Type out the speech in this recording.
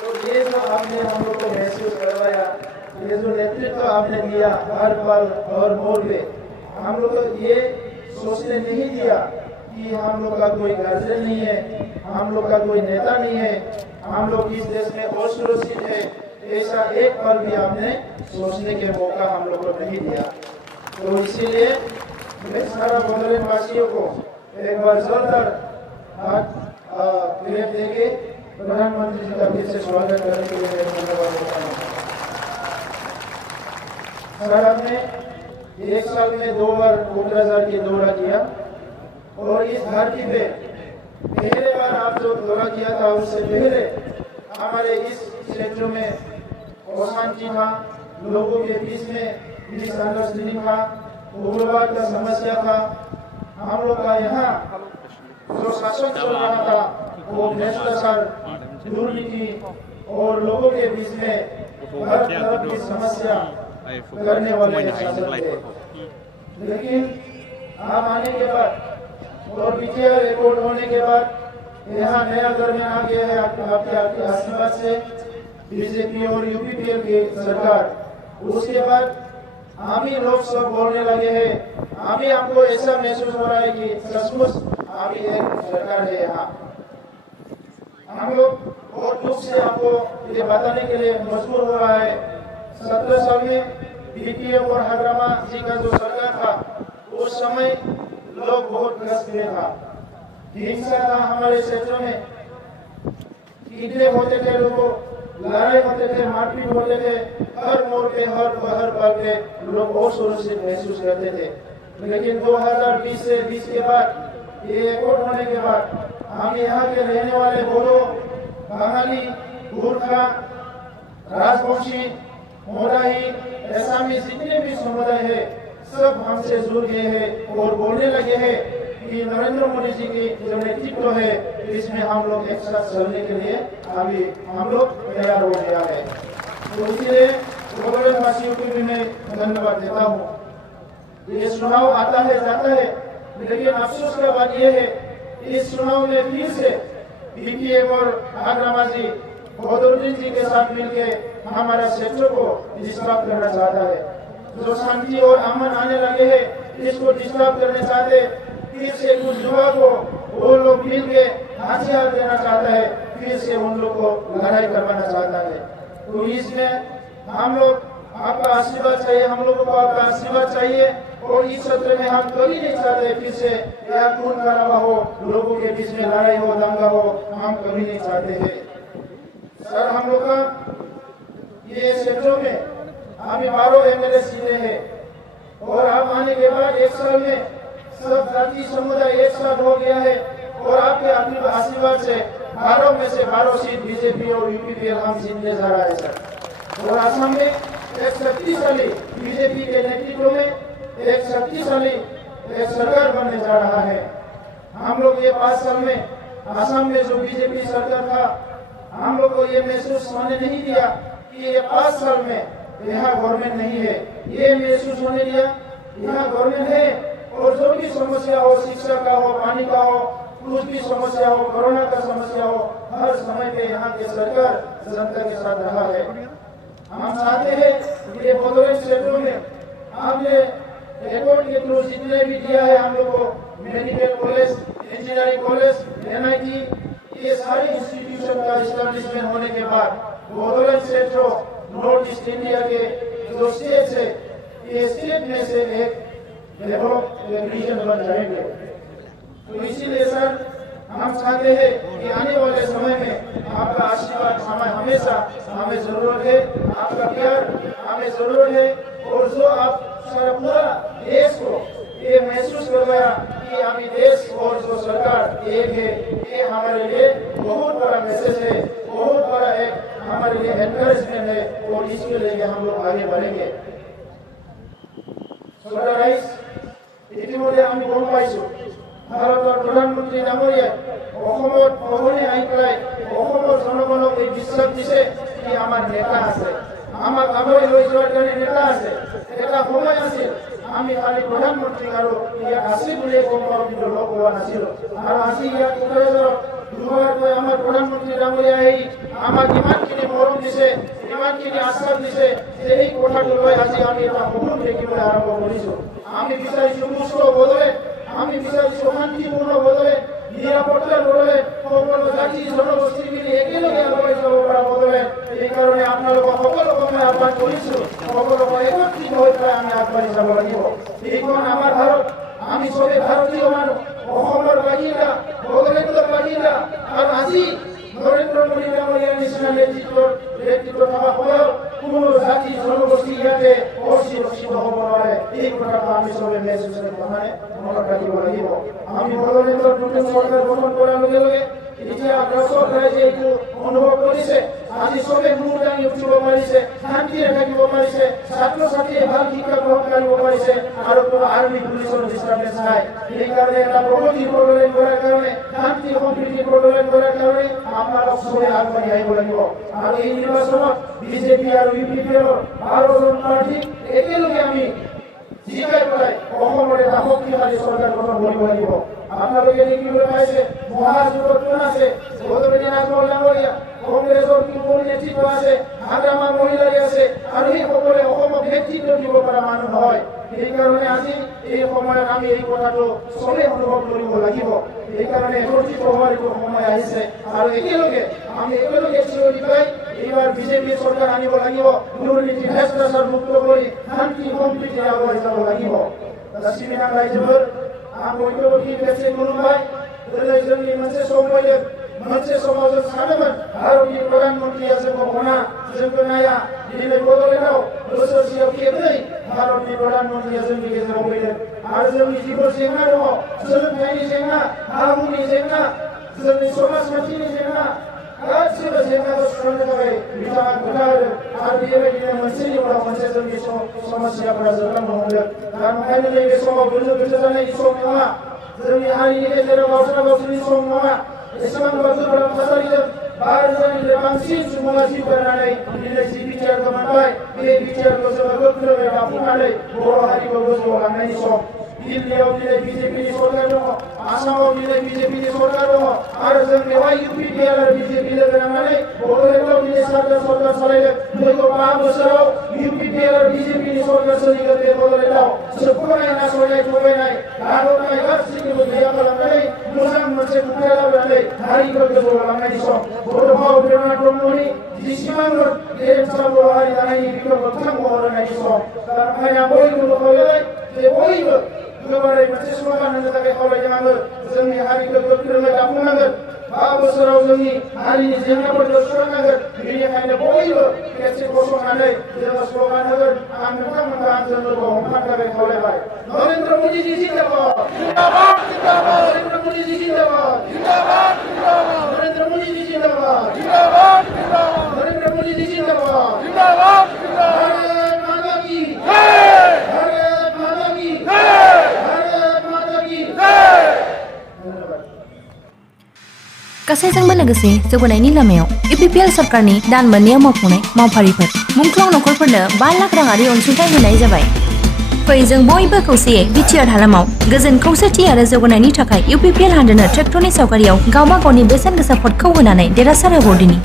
तो ये जो आपने हम लोग को महसूस करवाया, ये जो नेतृत्व आपने दिया हर पल और मोड़ पे, हम लोग को ये सोचने नहीं दिया कि हम लोग का कोई गार्जियन नहीं है, हम लोग का कोई नेता नहीं है, हम लोग इस देश में असुरक्षित है, ऐसा एक पल भी आपने सोचने के मौका हम लोग को नहीं दिया। तो इसीलिए मैं सारा बर'न वासियों को एक बार जोरदार क्लेप देके प्रधानमंत्री जी का फिर से स्वागत करने के लिए मैं धन्यवाद देता हूँ। सर, आपने एक साल में 2 बार कोकराझार की दौरा किया और इस धरती पे पहले बार आप जो दौरा किया था उससे पहले हमारे इस क्षेत्र में अशांति था, लोगों के बीच में मिसअंडरस्टैंडिंग था, उग्रवाद का समस्या था। हम लोग का यहाँ जो शासन चल रहा था वो भ्रष्टाचार, दुर्नीति और लोगों के बीच में हर तरह की समस्या करने वाले शासक थे। लेकिन आप आने के बाद और बीटीआर रिपोर्ट होने के बाद यहाँ नया गवर्नमेंट आ गया है आपके आशीर्वाद से, बीजेपी और यूपीपीएल की सरकार। उसके बाद हम ही लोग सब बोलने लगे हैं, अभी हमको ऐसा महसूस हो रहा है कि सचमुच अभी एक सरकार है यहाँ। हम लोग बहुत दुख से आपको ये बताने के लिए मजबूर हो रहा है, 17 साल में बीपीएफ और हग्रामा जी का जो सरकार था उस समय लोग बहुत कष्ट में था, हिंसा था हमारे क्षेत्रों में, किडनैप होते थे लोगों, लड़ाई होते थे, मारपीट होते थे, हर मोड़ पे हर पल पे लोग असुरक्षित महसूस करते थे। लेकिन 2020 से 20 के बाद ये रिपोर्ट होने के बाद हम यहाँ के रहने वाले बोडो, बंगाली, गोरखा, राजवंशी, मोराही, असमी जितने भी समुदाय है सब हमसे जुड़ गए हैं और बोलने लगे हैं कि नरेंद्र मोदी जी की जो नेतृत्व है इसमें हम लोग एक साथ चलने के लिए अभी हम लोग तैयार हो गया है। तो इसलिए बर'न वासियों को भी मैं धन्यवाद देता हूँ। ये चुनाव आता है जाता है, लेकिन अफसोस का बात यह है इस चुनाव में फिर से बीपीएफ और हग्रामा जी बर'न जी के साथ मिलकर हमारा क्षेत्र को डिस्टर्ब करना चाहता है। जो शांति और अमन आने लगे हैं इसको डिस्टर्ब करने चाहते, फिर से कुछ युवा को वो लोग मिल के हथियार देना चाहता है, फिर से उन लोग को लड़ाई करवाना चाहता है। तो इसमें हम लोग आपका आशीर्वाद चाहिए, हम लोगों को आपका आशीर्वाद चाहिए और इस सत्र में हम कभी नहीं चाहते फिर से या खून खराबा हो, लोगों के बीच में लड़ाई हो, दंगा हो, हम कभी नहीं चाहते हैं। सर, हम लोग का ये क्षेत्रों में अभी 12 एमएलए सीटें हैं और आप आने के बाद 1 साल में सब जाति समुदाय एक साथ हो गया है और आपके आशीर्वाद से 12 में से 12 सीट बीजेपी और यूपीपीएल हम जीतने जा रहा है सर। और असम में एक शक्तिशाली बीजेपी के नेतृत्व में एक शक्तिशाली एक सरकार बनने जा रहा है। हम लोग ये 5 साल में असम में जो बीजेपी सरकार था, हम लोग को ये महसूस होने नहीं दिया कि ये 5 साल में यहाँ गवर्नमेंट नहीं है, ये महसूस होने दिया यहाँ गवर्नमेंट है और जो भी समस्या हो, शिक्षा का हो, पानी का हो, कुछ भी समस्या हो, कोरोना का समस्या हो, हर समय पे यहाँ की सरकार जनता के साथ रहा है। हम चाहते हैं कि ये बर'न क्षेत्रों में हमने रिपोर्ट के थ्रू जितने भी दिया है हम लोग को medical college, engineering college, NIT, ये सारे इंस्टीट्यूशन का एस्टेब्लिशमेंट होने के बाद बर'न क्षेत्र नॉर्थ ईस्ट इंडिया के जो स्टेट है ये स्टेट में से एक डेवलप रीजन बन जाएंगे। तो इसीलिए सर हम चाहते हैं कि आने वाले समय में आपका आशीर्वाद हमेशा हमें जरूरत है, आपका प्यार हमें जरूरत है और जो आप सारा पूरा देश को ये महसूस करवाया कि अभी देश और जो सरकार एक है, ये हमारे लिए बहुत बड़ा मैसेज है, बहुत बड़ा एक हमारे लिए एनकरेजमेंट है और इसके लिए हम लोग आगे बढ़ेंगे। इतिमध्ये আমি গম পাইছো ভাৰতৰ প্ৰধানমন্ত্ৰী ডাঙৰীয়াই অসমত অহনি আহি পেলাই অসমৰ জনগণক এই বিশ্বাস দিছে কি আমাৰ নেতা আছে, আমাক আগুৱাই লৈ যোৱাৰ কাৰণে নেতা আছে। এটা সময় আছিল আমি খালি প্ৰধানমন্ত্ৰীক আৰু ইয়াত আছে বুলিয়ে গম পাওঁ, কিন্তু লগ পোৱা নাছিলো। আৰু আজি ইয়াত কোকৰাঝাৰত দুবাৰকৈ আমাৰ প্ৰধানমন্ত্ৰী ডাঙৰীয়া আহি আমাক ইমানখিনি মৰম দিছে, ইমানখিনি আশ্বাস দিছে যে এই কথাটো লৈ আজি আমি এটা সপোন দেখিবলৈ আৰম্ভ কৰিছোঁ। আমি বিচাৰিছোঁ সুস্থ বদলে, আমি বিচাৰিছোঁ শান্তিপূৰ্ণ বদলে, নিৰাপত্তাৰ বদলে, সকলো জাতি জনগোষ্ঠী মিলি একেলগে আগুৱাই যাব পৰা বদলে। এইকাৰণে আপোনালোকক সকলোকে মই আহ্বান কৰিছোঁ, সকলোকে একত্ৰিত হৈ পেলাই আমি আগবাঢ়ি যাব লাগিব। এইখন আমাৰ ভাৰত, আমি চবে ভাৰতীয় মানুহ, অসমৰ বাসিন্দা, বড়োলেণ্ডৰ বাসিন্দা। আৰু আজি নৰেন্দ্ৰ মোদী ডাঙৰীয়াৰ নিচিনা নেতৃত্ব থকা সময়ত কোনো জাতি জনগোষ্ঠী ইয়াতে অসুৰক্ষিত হ'ব নোৱাৰে। এই কথাটো আমি চবে মেছেজ মনত ৰাখিব লাগিব। আমি বড়োলেণ্ডৰ নতুন চৰকাৰ গঠন কৰাৰ লগে লগে এতিয়া চব ৰাইজে এইটো অনুভৱ কৰিছে, আজি চবে মূৰ দাঙি উঠিব পাৰিছে, শান্তিৰে থাকিব পাৰিছে, ছাত্ৰ ছাত্ৰীয়ে ভাল শিক্ষা গ্ৰহণ কৰিব পাৰিছে আৰু কোনো আৰ্মি পুলিচৰ ডিষ্টাৰ্বেঞ্চ নাই। সেইকাৰণে এটা প্ৰগতি বড়োলেণ্ড কৰাৰ কাৰণে, শান্তি সম্প্ৰীতি বড়োলেণ্ড কৰাৰ কাৰণে আপোনালোক চবে আগবাঢ়ি আহিব লাগিব। আৰু এই নিৰ্বাচনত বিজেপি আৰু UPPৰ 12জন প্ৰাৰ্থীক একেলগে আমি জিকাই পেলাই অসমৰ এটা শক্তিশালী চৰকাৰ গঠন কৰিব লাগিব। আপোনালোকে দেখিবলৈ পাইছে মহাজোঁটত কোন আছে, গৌতমী নাজমল ডাঙৰীয়া, কংগ্ৰেছৰ কিশোৰ নেতৃত্ব আছে, হাগ্ৰামা মহিলাই আছে, আৰু সেইসকলে অসমক নেতৃত্ব দিব পৰা মানুহ নহয়। সেইকাৰণে আজি এই সময়ত আমি এই কথাটো চবেই অনুভৱ কৰিব লাগিব। সেইকাৰণে একত্ৰিত হোৱাৰ এইটো সময় আহিছে আৰু আমি একেলগে চিঞৰি পাই এইবাৰ বিজেপি চৰকাৰ আনিব লাগিব। দুৰ্নীতি ভ্ৰষ্টাচাৰ মুক্ত কৰি শান্তি সম্প্ৰীতি আগুৱাই যাব লাগিব। सिबिनां रायजोफोर आं बयखौबो फिनगासिनो खुलुमबाय। दिनै जोंनि मोनसे सम फैदों, मोनसे समाव जों सानोमोन भारतनि प्रधानमन्त्रिया जोंखौ अना, जोंखौ नाया। दिनै बड'लेण्डआव बोसोरसेयाव खेबनै भारतनि प्रधानमन्त्रिया जोंनि गेजेराव फैदों आरो जोंनि जिफोर जेंना दङ, सोलोंथाइनि जेंना, हा-हुनि जेंना, जोंनि समाजखान्थिनि जेंना, गासिबो जेंनाखौ सुस्रांनो थाखाय बिथाङा खोथा होदों आरो बेबायदिनो मोनसेनि उनाव मोनसे जोंनि समस्याफोरा जोबलांनो हमदों। दा ओंखायनो नैबे समाव गोनो गोथो जानायनि सम नङा, जोंनि हारिनि गेजेराव गावसोरना गावसोरनि सम नङा। एसेबांबा गोब्राब थासारिजों 5,000निफ्राय बांसिन सुबुङा जिउ गारनानै दिनै जि बिटिआरखौ मोनबाय, बे बिटिआरखौ जोङो गोख्रोङै दाफुंनानै बर' हारिखौ गोजौआव लांनायनि सम। दिल्लीयाव दिनै बिजेपिनि सरकार दङ, आसामाव दिनै बिजेपिनि सरकार दङ आरो जों बेवहाय UPPR आरो बिजेपि लोगो नांनानै बड'लेण्डआव दिनै सरकार सालायदों। फैगौ 5 बोसोराव UPPR आरो बिजेपिनि सरकार सोलिगोन बे बड'लेण्डआव। सोबख'नाय, नासयनाय, थगायनाय, गादबनाय गासैखौबो गैया खालामनानै मोजां मोनसे खुंथाय लाबोनानै हारिखौ गोजौआव लांनायनि सम। बड'फा उपेन्द्रनाथ ब्रह्मनि जेसेबांबो गेरेमसा बर' हारि दानायनि बेखौ मोगथां महर होनायनि सम। दा ओंखायनो आं बयखौबो खावलायबाय जे बयबो गोबारै मोनसे स्ल'गान होनो थाखाय खावलायदों आङो। जोंनि हारिखौ गोख्रोङै दाफुंनांगोन, 5 बोसोराव जोंनि हारिनि जेंनाफोरखौ सुस्रांनांगोन। बेनिखायनो बयबो खेबसे गसंनानै जोङो स्ल'गान होगोन। आं नोंथांमोनखौ आंजों लोगोआव हमफानो थाखाय खावलायबाय। नरेन्द्र मोदीजी जिंदाबाद, जिंदाबाद, जिंदाबाद। नरेन्द्र मोदीजी जिंदाबाद, जिंदाबाद, जिंदाबाद। नरेन्द्र मोदीजी जिंदाबाद, जिंदाबाद, जिंदाबाद। नरेन्द्र मोदीजी जिंदाबाद, जिंदाबाद, जिंदाबाद। भारत माता की जय, भारत माता की जय, भारत माता की जय। गासैजोंबो लोगोसे जौगानायनि लामायाव UPPR सरकारनि दान मोननैयाव मावफुंनाय मावफारिफोर। मुंख्लं नखरफोरनो 5 लाख राङारि अनसुंथाइ होनाय जाबाय। फै जों बयबो खौसेयै बिटिआर हालामाव गोजोन खौसेथि आरो जौगानायनि थाखाय UPPR हानजानो ट्रेक्टरनि सावगारियाव गावबा गावनि बेसेन गोसा भटखौ होनानै देरहासार होहरदिनि।